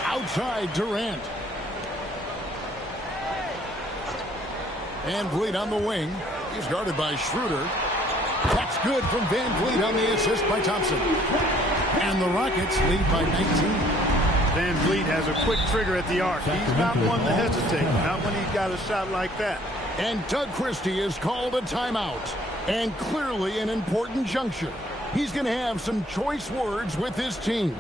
Outside Durant. Van Vliet on the wing. He's guarded by Schroeder. That's good from Van Vliet on the assist by Thompson. And the Rockets lead by 19. Van Vliet has a quick trigger at the arc. He's not one to hesitate. Not when he's got a shot like that. And Doug Christie has called a timeout. And clearly an important juncture. He's going to have some choice words with his team.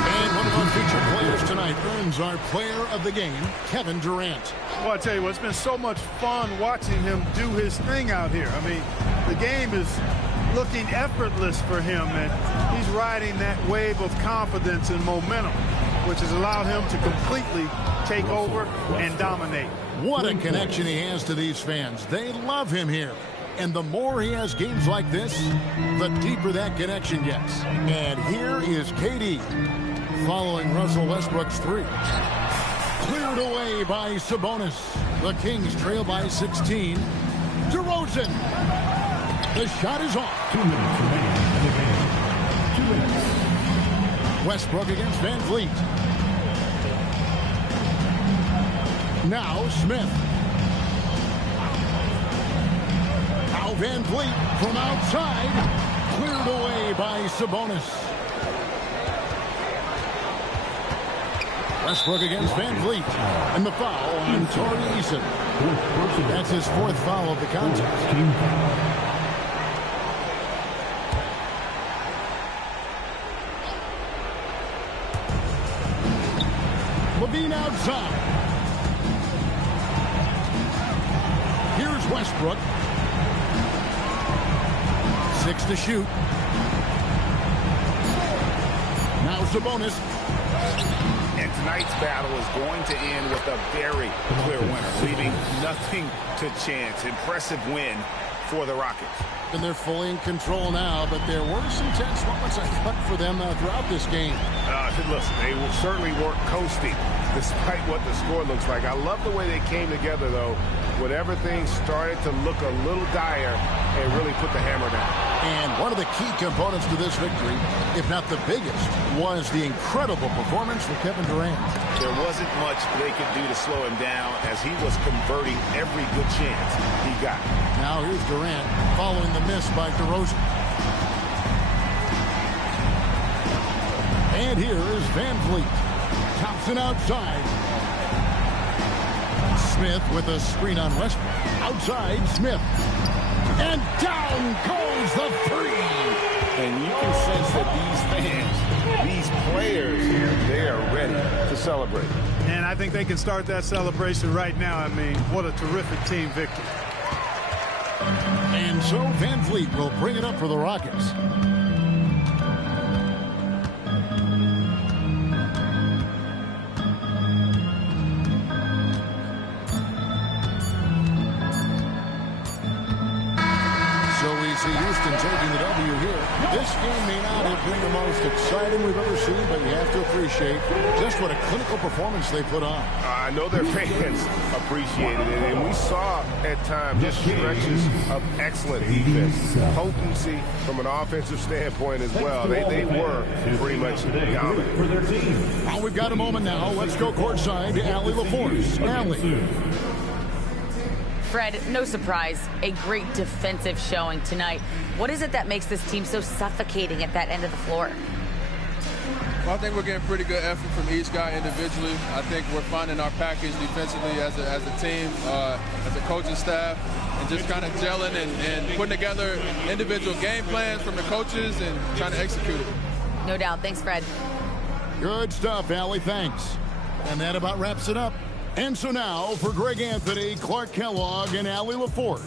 And one of our featured players tonight earns our player of the game, Kevin Durant. Well, I tell you what, it's been so much fun watching him do his thing out here. I mean, the game is looking effortless for him, and he's riding that wave of confidence and momentum, which has allowed him to completely take over and dominate. What a connection he has to these fans. They love him here. And the more he has games like this, the deeper that connection gets. And here is KD following Russell Westbrook's three. Cleared away by Sabonis. The Kings trail by 16. DeRozan. The shot is off. 2 minutes remaining in the game. 2 minutes. Westbrook against Van Vliet. Now Smith. Now Van Vliet from outside. Cleared away by Sabonis. Westbrook against Van Vliet. And the foul on Torrey Eason. That's his fourth foul of the contest. Levine outside. Here's Westbrook. 6 to shoot. Now Sabonis. And tonight's battle is going to end with a very clear winner, leaving nothing to chance. Impressive win for the Rockets. And they're fully in control now, but there were some tense moments, I thought, for them throughout this game. Listen, they certainly weren't coasting, despite what the score looks like. I love the way they came together, though, when everything started to look a little dire and really put the hammer down. And one of the key components to this victory, if not the biggest, was the incredible performance from Kevin Durant. There wasn't much they could do to slow him down as he was converting every good chance he got. Now here's Durant following the miss by DeRozan. And here is Van Vliet. Thompson outside. Smith with a screen on Westbrook. Outside, Smith. And down goes the three. And you can sense that these fans, these players here, they are ready to celebrate. And I think they can start that celebration right now. I mean, what a terrific team victory. And so Van Vliet will bring it up for the Rockets. So we see Houston taking the W here. This game may not have been the most exciting we've ever seen, but you have to appreciate just what a clinical performance they put on. I know their fans appreciated it, and we saw at times just stretches of excellent defense, potency from an offensive standpoint as well. They were pretty much dominant. For their team. Well, we've got a moment now. Let's go courtside to Allie LaForce. Allie. Fred, no surprise, a great defensive showing tonight. What is it that makes this team so suffocating at that end of the floor? Well, I think we're getting pretty good effort from each guy individually. I think we're finding our package defensively as a team, as a coaching staff, and just kind of gelling and putting together individual game plans from the coaches and trying to execute it. No doubt. Thanks, Fred. Good stuff, Allie. Thanks. And that about wraps it up. And so now, for Greg Anthony, Clark Kellogg, and Allie LaForce.